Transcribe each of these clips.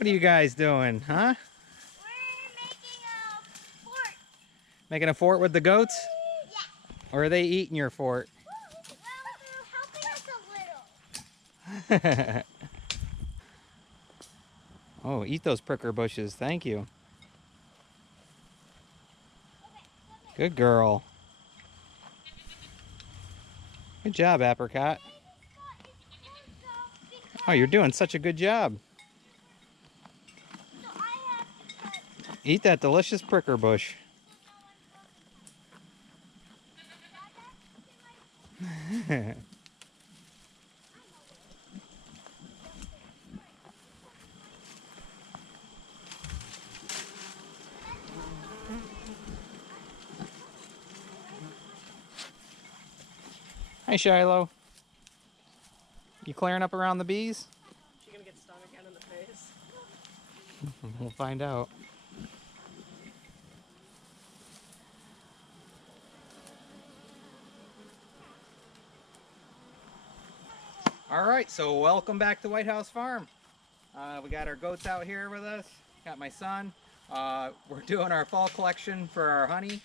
What are you guys doing, huh? We're making a fort. Making a fort with the goats? Yeah. Or are they eating your fort? Well, they're helping us a little. Oh, eat those pricker bushes. Thank you. Good girl. Good job, Apricot. Oh, you're doing such a good job. So I have to cut. Eat that delicious pricker bush. Hi, Shiloh. You clearing up around the bees? She gonna get stung again in the face? We'll find out. All right, so welcome back to White House Farm. We got our goats out here with us. Got my son. We're doing our fall collection for our honey.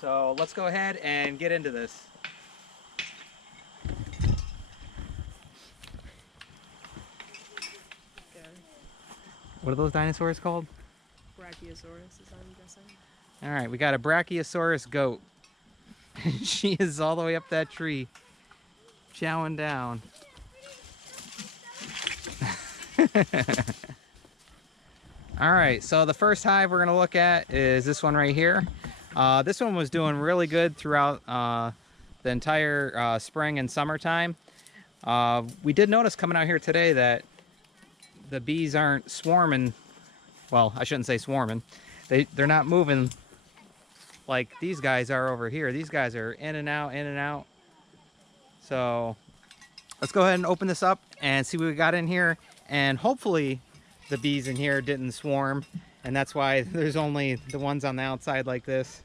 So let's go ahead and get into this. Okay. What are those dinosaurs called? Brachiosaurus is I'm guessing. All right, we got a Brachiosaurus goat. She is all the way up that tree, chowing down. All right, so the first hive we're gonna look at is this one right here. This one was doing really good throughout the entire spring and summertime. We did notice coming out here today that the bees aren't swarming. Well, I shouldn't say swarming. They're not moving like these guys are over here. These guys are in and out, in and out. So let's go ahead and open this up and see what we got in here. And hopefully the bees in here didn't swarm. And that's why there's only the ones on the outside like this.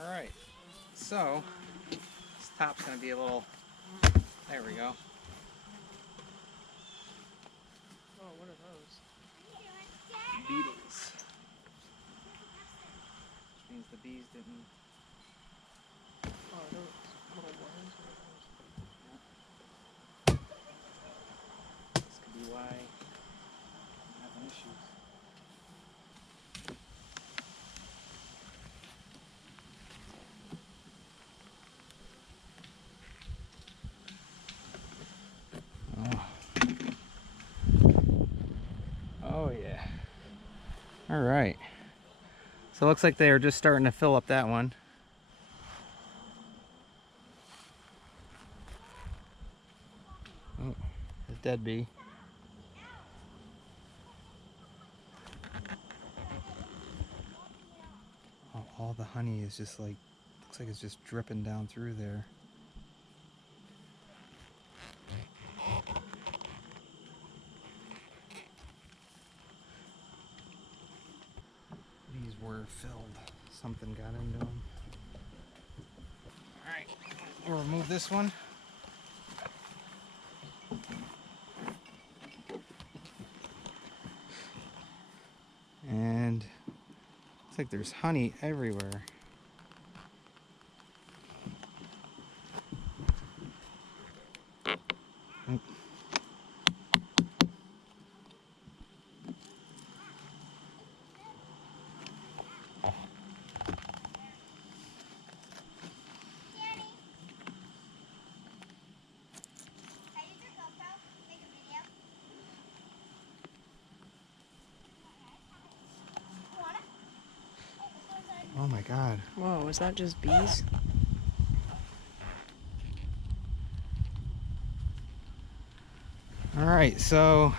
All right, so this top's gonna be a little, there we go. Oh, what are those? Beetles. Which means the bees didn't. Oh, are those little worms? This could be why I'm having issues. Oh yeah. All right. So it looks like they are just starting to fill up that one. Oh, a dead bee. Oh, all the honey is just like, looks like it's just dripping down through there. These were filled. Something got into them. All right, we'll remove this one. And looks like there's honey everywhere. Oop. Oh my God. Whoa, is that just bees? All right, so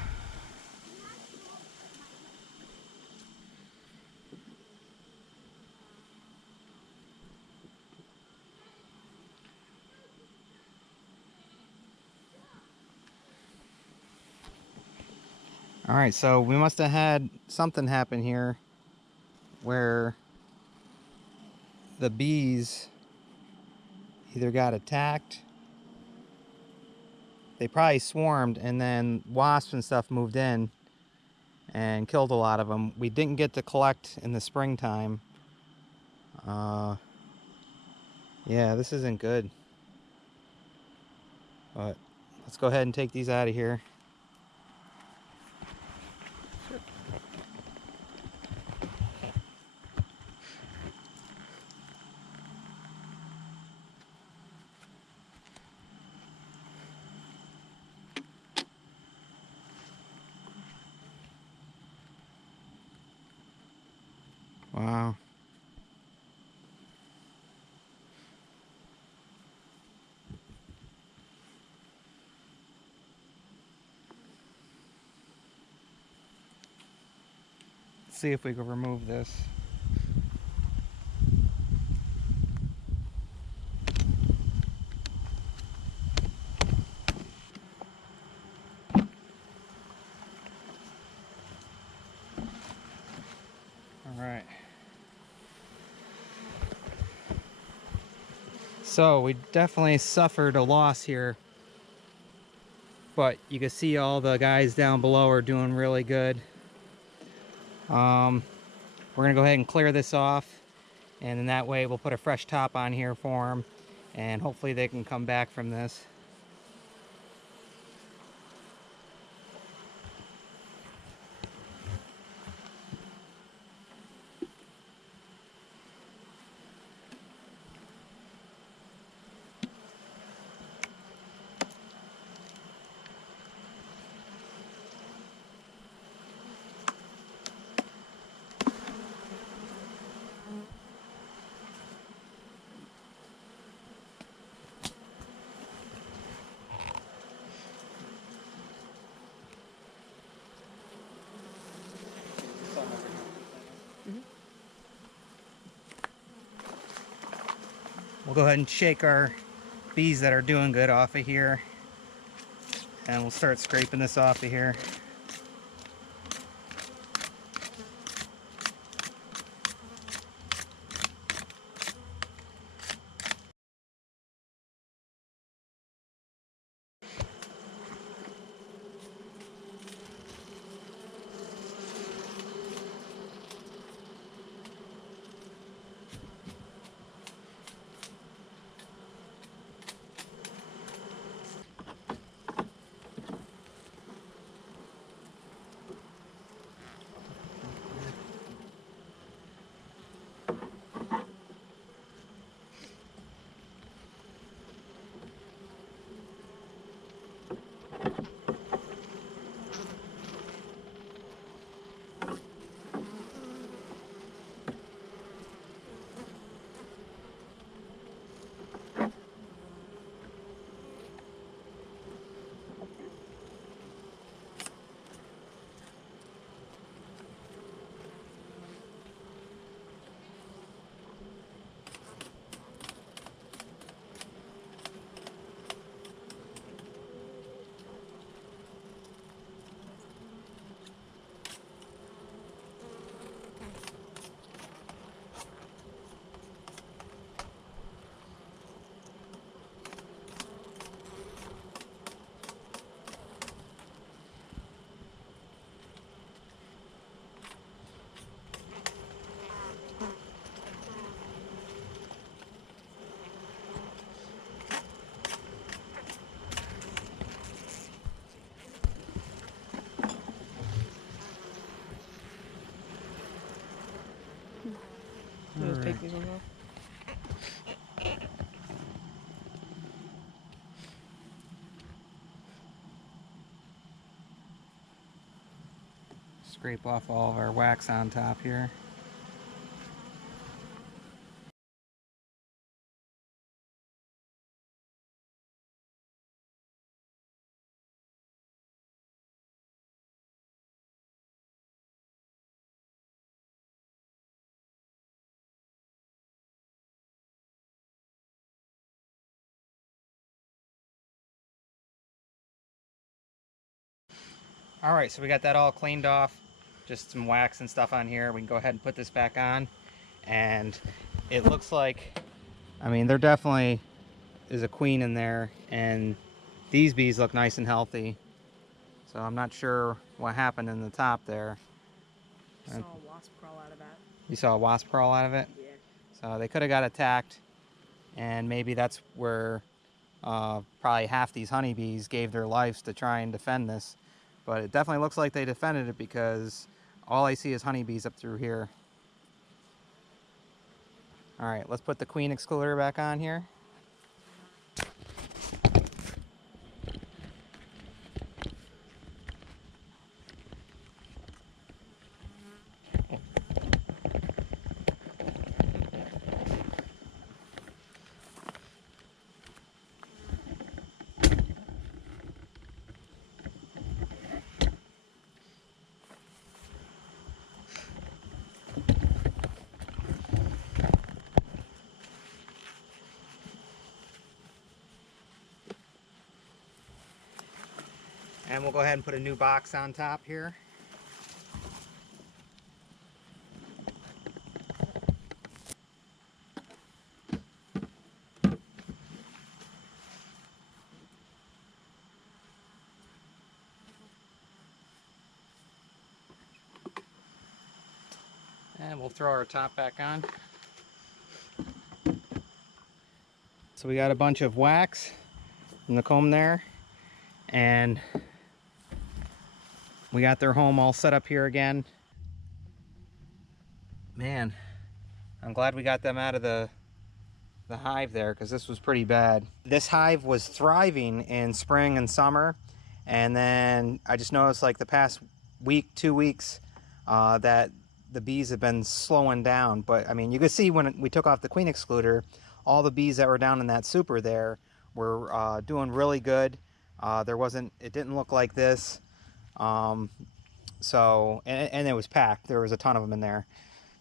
All right, so we must have had something happen here where the bees either got attacked, they probably swarmed, and then wasps and stuff moved in and killed a lot of them. We didn't get to collect in the springtime. Yeah, this isn't good. But let's go ahead and take these out of here. Wow. Let's see if we can remove this. All right. So we definitely suffered a loss here, but you can see all the guys down below are doing really good. We're gonna go ahead and clear this off, and in that way we'll put a fresh top on here for them, and hopefully they can come back from this. We'll go ahead and shake our bees that are doing good off of here, and we'll start scraping this off of here. Just take these ones off. Scrape off all of our wax on top here. All right, so we got that all cleaned off. Just some wax and stuff on here. We can go ahead and put this back on. And it looks like, I mean, there definitely is a queen in there. And these bees look nice and healthy. So I'm not sure what happened in the top there. I saw a wasp crawl out of that. You saw a wasp crawl out of it? Yeah. So they could have got attacked. And maybe that's where probably half these honeybees gave their lives to try and defend this. But it definitely looks like they defended it because all I see is honeybees up through here. All right, let's put the queen excluder back on here. And we'll go ahead and put a new box on top here. And we'll throw our top back on. So we got a bunch of wax in the comb there. And we got their home all set up here again. Man, I'm glad we got them out of the hive there because this was pretty bad. This hive was thriving in spring and summer, and then I just noticed like the past week, 2 weeks, that the bees have been slowing down. But I mean, you could see when we took off the queen excluder, all the bees that were down in that super there were doing really good. It didn't look like this. So, and it was packed. There was a ton of them in there.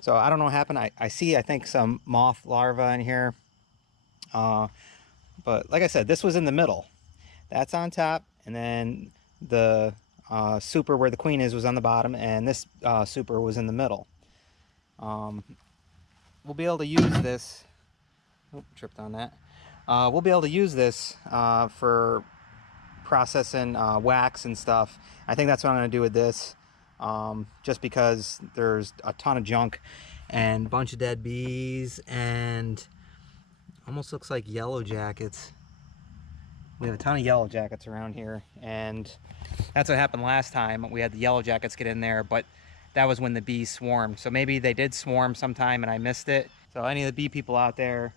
So I don't know what happened. I think some moth larvae in here. But like I said, this was in the middle. That's on top, and then the super where the queen is was on the bottom, and this super was in the middle. We'll be able to use this. Oh, tripped on that. We'll be able to use this for processing wax and stuff. I think that's what I'm going to do with this, just because there's a ton of junk and a bunch of dead bees and almost looks like yellow jackets. We have a ton of yellow jackets around here, and that's what happened last time. We had the yellow jackets get in there, but that was when the bees swarmed. So maybe they did swarm sometime and I missed it. So any of the bee people out there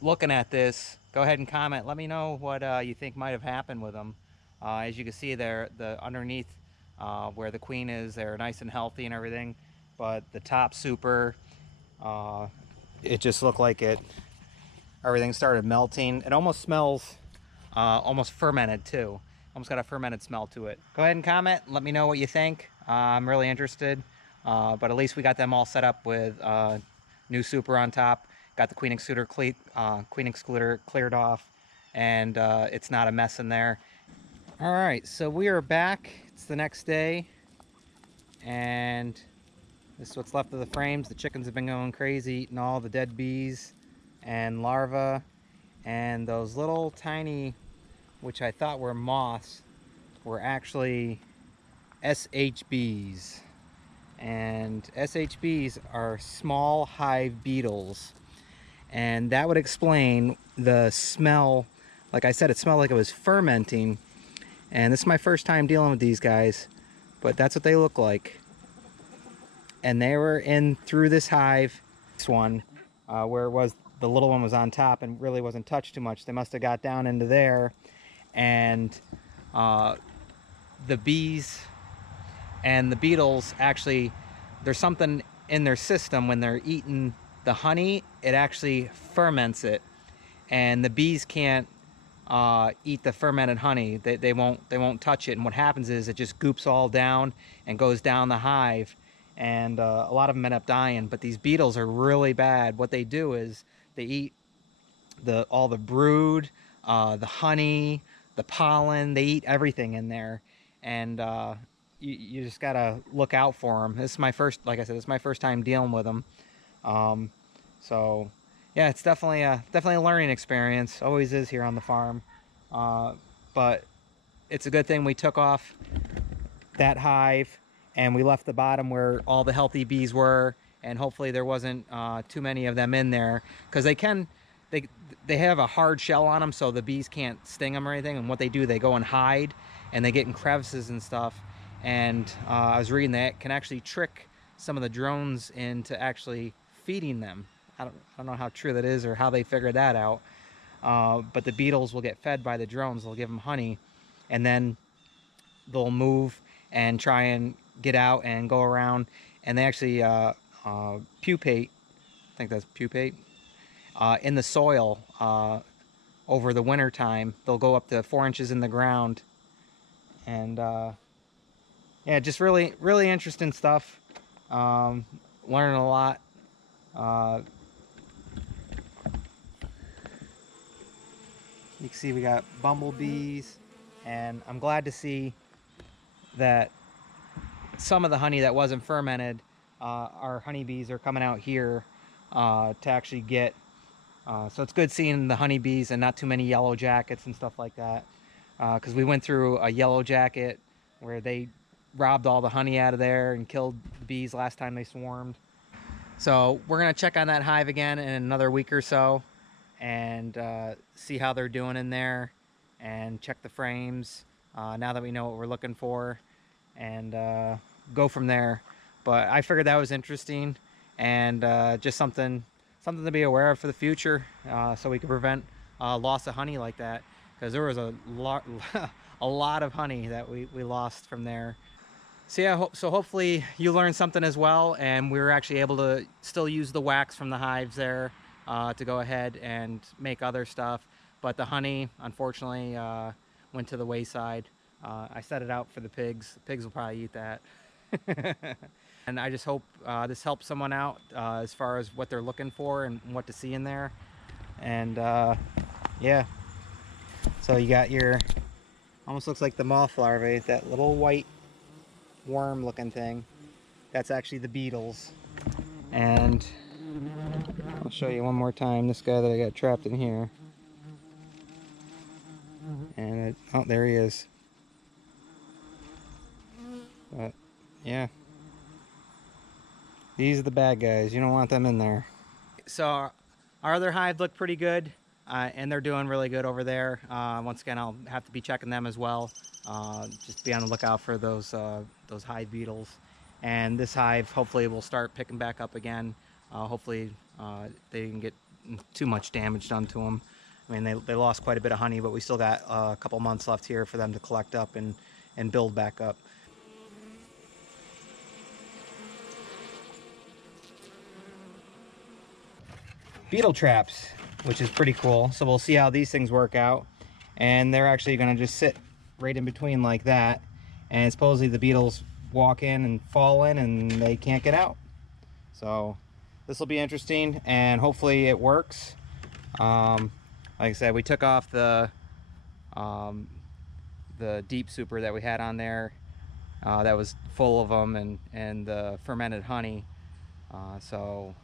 looking at this, go ahead and comment. Let me know what you think might have happened with them. As you can see there, the underneath where the queen is, they're nice and healthy and everything. But the top super, it just looked like everything started melting. It almost smells almost fermented too. Almost got a fermented smell to it. Go ahead and comment. Let me know what you think. I'm really interested. But at least we got them all set up with new super on top. Got the queen excluder cleared off, and it's not a mess in there. All right, so we are back. It's the next day, and this is what's left of the frames. The chickens have been going crazy, eating all the dead bees and larvae, and those little tiny, which I thought were moths, were actually SHBs. And SHBs are small hive beetles. And that would explain the smell. Like I said, it smelled like it was fermenting. And this is my first time dealing with these guys, but that's what they look like. And they were in through this hive, this one, where it was, the little one was on top and really wasn't touched too much. They must have got down into there, and the bees and the beetles actually, there's something in their system when they're eating the honey, it actually ferments it, and the bees can't eat the fermented honey. They won't touch it, and what happens is it just goops all down and goes down the hive, and a lot of them end up dying. But these beetles are really bad. What they do is they eat all the brood, the honey, the pollen. They eat everything in there, and you just gotta look out for them. This is my first, like I said, this is my first time dealing with them. Um, so yeah, it's definitely a learning experience. Always is here on the farm, but it's a good thing we took off that hive and we left the bottom where all the healthy bees were, and hopefully there wasn't too many of them in there, because they they have a hard shell on them, so the bees can't sting them or anything. And what they do, they go and hide, and they get in crevices and stuff. And I was reading that can actually trick some of the drones into actually feeding them. I don't know how true that is or how they figured that out. But the beetles will get fed by the drones. They'll give them honey, and then they'll move and try and get out and go around. And they actually pupate, I think that's pupate, in the soil over the winter time. They'll go up to 4 inches in the ground. And yeah, just really interesting stuff. Learning a lot. You can see we got bumblebees, and I'm glad to see that some of the honey that wasn't fermented, our honeybees are coming out here to actually get. So it's good seeing the honeybees and not too many yellow jackets and stuff like that. Because we went through a yellow jacket where they robbed all the honey out of there and killed the bees last time they swarmed. So we're gonna check on that hive again in another week or so, and see how they're doing in there, and check the frames now that we know what we're looking for, and go from there. But I figured that was interesting, and just something to be aware of for the future, so we can prevent loss of honey like that, because there was a lot a lot of honey that we lost from there. So yeah, so hopefully you learned something as well, and we were actually able to still use the wax from the hives there to go ahead and make other stuff. But the honey, unfortunately, went to the wayside. I set it out for the pigs. The pigs will probably eat that. And I just hope this helps someone out as far as what they're looking for and what to see in there. And yeah, so you got your, almost looks like the moth larvae, that little white worm looking thing. That's actually the beetles. And I'll show you one more time this guy that I got trapped in here. And oh, there he is. But yeah, these are the bad guys. You don't want them in there. So our other hive looked pretty good, and they're doing really good over there. Once again, I'll have to be checking them as well. Just be on the lookout for those hive beetles. And this hive hopefully will start picking back up again. Hopefully they didn't get too much damage done to them. I mean, they lost quite a bit of honey, but we still got a couple months left here for them to collect up and build back up. Beetle traps, which is pretty cool. So we'll see how these things work out. And they're actually going to just sit right in between like that. And supposedly the beetles walk in and fall in and they can't get out. So this will be interesting, and hopefully it works. Like I said, we took off the deep super that we had on there. That was full of them, and the fermented honey. So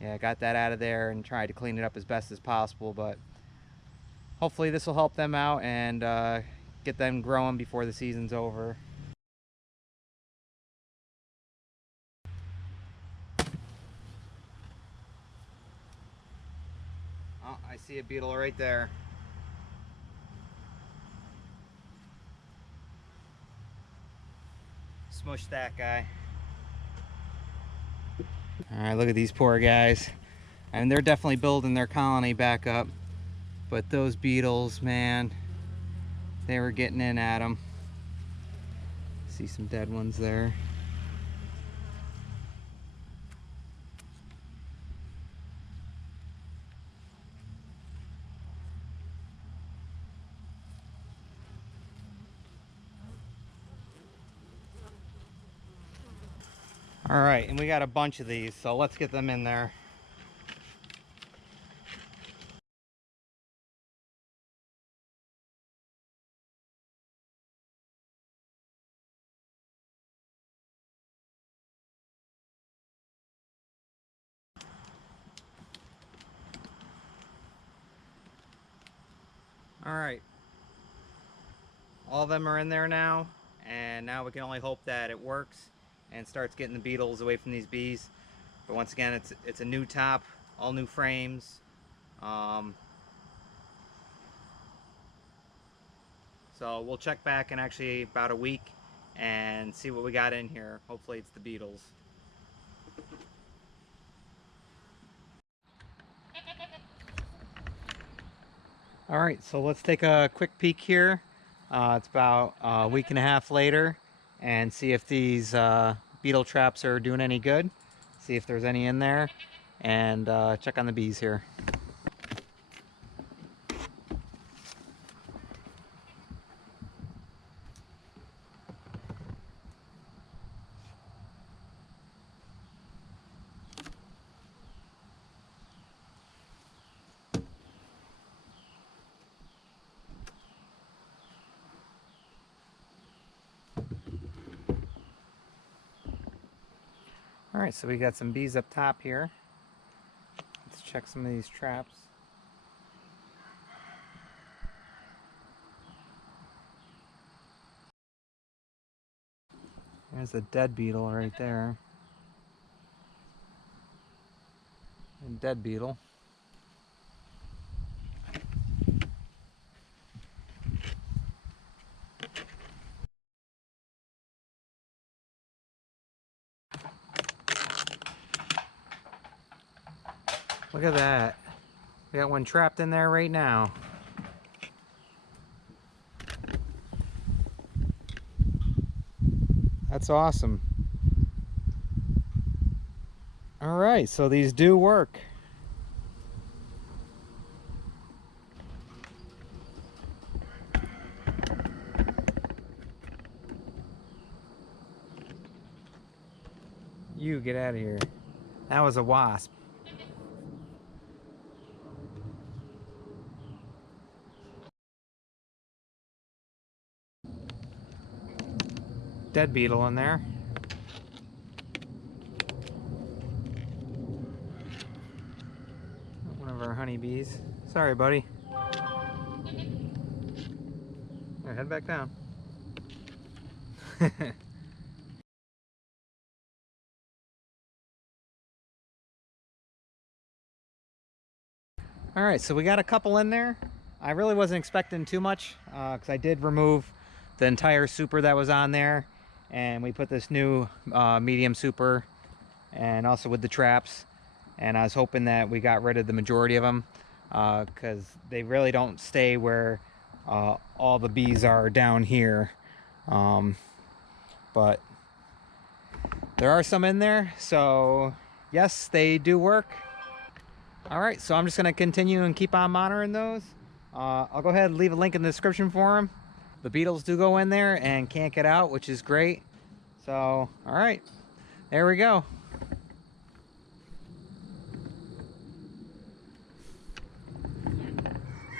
yeah, got that out of there and tried to clean it up as best as possible, but hopefully this will help them out and get them growing before the season's over. Oh, I see a beetle right there. Smush that guy. Alright, look at these poor guys. And they're definitely building their colony back up. But those beetles, man, they were getting in at them. See some dead ones there. Alright, and we got a bunch of these, so let's get them in there. All right. All of them are in there now, and now we can only hope that it works and starts getting the beetles away from these bees. But once again, it's a new top, all new frames. Um, so we'll check back in actually about a week and see what we got in here. Hopefully it's the beetles. All right, so let's take a quick peek here. It's about a week and a half later, and see if these beetle traps are doing any good. See if there's any in there, and check on the bees here. All right, so we got some bees up top here. Let's check some of these traps. There's a dead beetle right there. A dead beetle. Look at that. We got one trapped in there right now. That's awesome. All right, so these do work. You get out of here. That was a wasp. Dead beetle in there. One of our honeybees. Sorry, buddy. Here, head back down. All right, so we got a couple in there. I really wasn't expecting too much because I did remove the entire super that was on there, and we put this new medium super, and also with the traps. And I was hoping that we got rid of the majority of them because they really don't stay where all the bees are down here. But there are some in there, so yes, they do work. All right, so I'm just going to continue and keep on monitoring those. I'll go ahead and leave a link in the description for them. The beetles do go in there and can't get out, which is great. So, all right, there we go.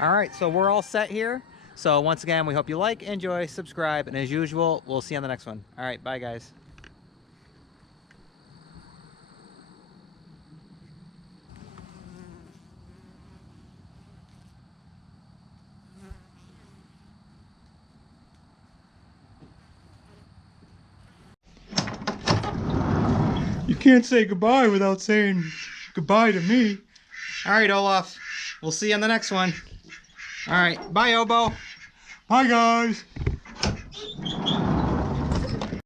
All right, so we're all set here. So once again, we hope you like, enjoy, subscribe, and as usual, we'll see you on the next one. All right, bye guys. You can't say goodbye without saying goodbye to me. All right, Olaf, we'll see you on the next one. All right, bye, Obo. Bye, guys.